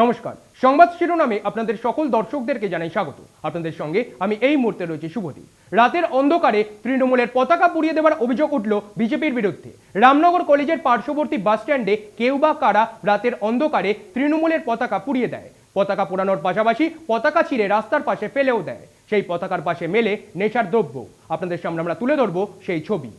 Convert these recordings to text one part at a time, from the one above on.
নমস্কার। সংবাদ শিরোনামে আপনাদের সকল দর্শকদেরকে জানাই স্বাগত। আপনাদের সঙ্গে আমি এই মুহূর্তে রয়েছি শুভদীপ। রাতের অন্ধকারে তৃণমূলের পতাকা পুড়িয়ে দেওয়ার অভিযোগ উঠল বিজেপির বিরুদ্ধে। রামনগর কলেজের পার্শ্ববর্তী বাস স্ট্যান্ডে কেউ বা কারা রাতের অন্ধকারে তৃণমূলের পতাকা পুড়িয়ে দেয়। পতাকা পোড়ানোর পাশাপাশি পতাকা ছিঁড়ে রাস্তার পাশে ফেলেও দেয়। সেই পতাকার পাশে মেলে নেশার দ্রব্য। আপনাদের সামনে আমরা তুলে ধরবো সেই ছবি।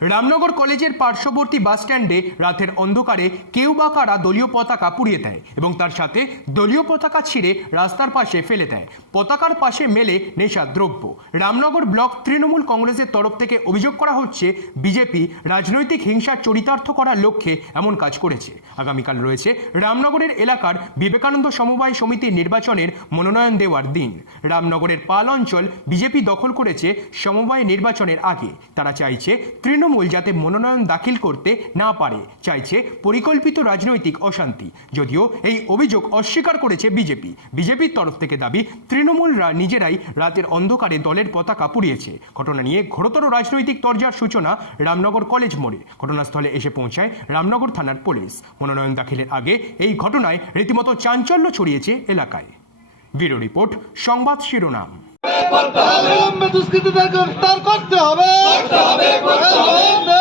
রামনগর কলেজের পার্শ্ববর্তী বাস স্ট্যান্ডে রাতের অন্ধকারে কেউ বা কারা দলীয় পতাকা পুড়িয়ে দেয় এবং তার সাথে দলীয় পতাকা ছিঁড়ে রাস্তার পাশে ফেলে দেয়। পতাকার পাশে মেলে নেশার দ্রব্য। রামনগর ব্লক তৃণমূল কংগ্রেসের তরফ থেকে অভিযোগ করা হচ্ছে, বিজেপি রাজনৈতিক হিংসার চরিতার্থ করার লক্ষ্যে এমন কাজ করেছে। আগামীকাল রয়েছে রামনগরের এলাকার বিবেকানন্দ সমবায় সমিতির নির্বাচনের মনোনয়ন দেওয়ার দিন। রামনগরের পাল অঞ্চল বিজেপি দখল করেছে সমবায় নির্বাচনের আগে। তারা চাইছে তৃণমূল যাতে মনোনয়ন দাখিল করতে না পারে, চাইছে পরিকল্পিত রাজনৈতিক অশান্তি। যদিও এই অভিযোগ অস্বীকার করেছে বিজেপি। বিজেপির তরফ থেকে দাবি, তৃণমূলরা নিজেরাই রাতের অন্ধকারে দলের পতাকা পুড়িয়েছে। ঘটনা নিয়ে ঘোরতর রাজনৈতিক তরজার সূচনা রামনগর কলেজ মোড়ে। ঘটনাস্থলে এসে পৌঁছায় রামনগর থানার পুলিশ। মনোনয়ন দাখিলের আগে এই ঘটনায় রীতিমতো চাঞ্চল্য ছড়িয়েছে এলাকায়। ব্যুরো রিপোর্ট, সংবাদ শিরোনাম। দুষ্কৃতীদের গ্রেফতার করতে হবে। করতে মাতরম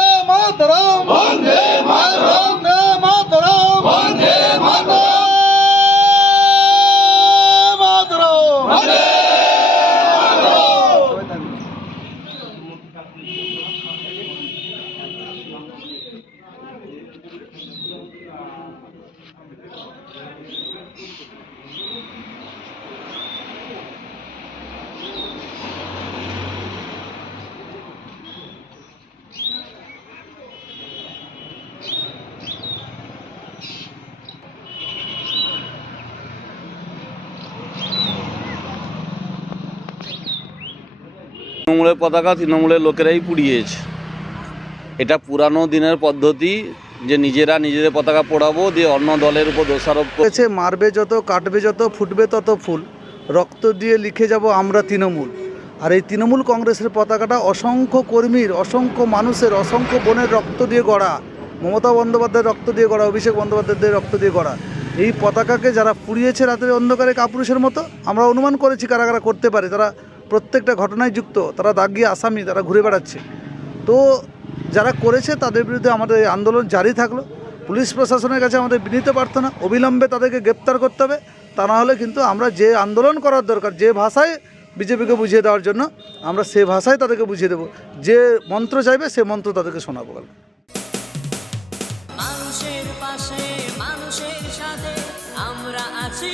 তৃণমূলের পতাকা তৃণমূলের লোকেরাই পুড়িয়েছে। এটা পুরানো দিনের পদ্ধতি, যে নিজেরা নিজেদের পতাকা পোড়াবো, দিয়ে অন্য দলের উপর দোষারোপ করেছে মারবে যত, কাটবে যত, ফুটবে তত ফুল। রক্ত দিয়ে লিখে যাব আমরা তৃণমূল। আর এই তৃণমূল কংগ্রেসের পতাকাটা অসংখ্য কর্মীর, অসংখ্য মানুষের, অসংখ্য বনের রক্ত দিয়ে গড়া। মমতা বন্দ্যোপাধ্যায়ের রক্ত দিয়ে গড়া, অভিষেক বন্দ্যোপাধ্যায়ের রক্ত দিয়ে গড়া। এই পতাকাকে যারা পুড়িয়েছে রাতের অন্ধকারে কাপুরুষের মতো, আমরা অনুমান করেছি কারা কারা করতে পারে। তারা প্রত্যেকটা ঘটনায় যুক্ত, তারা দাগিয়ে আসামি, তারা ঘুরে বেড়াচ্ছে। তো যারা করেছে তাদের বিরুদ্ধে আমাদের এই আন্দোলন জারি থাকল। পুলিশ প্রশাসনের কাছে আমাদের বিনীত প্রার্থনা, অবিলম্বে তাদেরকে গ্রেপ্তার করতে হবে। তা না হলে কিন্তু আমরা যে আন্দোলন করার দরকার, যে ভাষায় বিজেপিকে বুঝিয়ে দেওয়ার জন্য, আমরা সে ভাষায় তাদেরকে বুঝিয়ে দেবো। যে মন্ত্র চাইবে, সে মন্ত্র তাদেরকে শোনাবো কাল মানুষের পাশে, মানুষের সাথে আমরা আছি।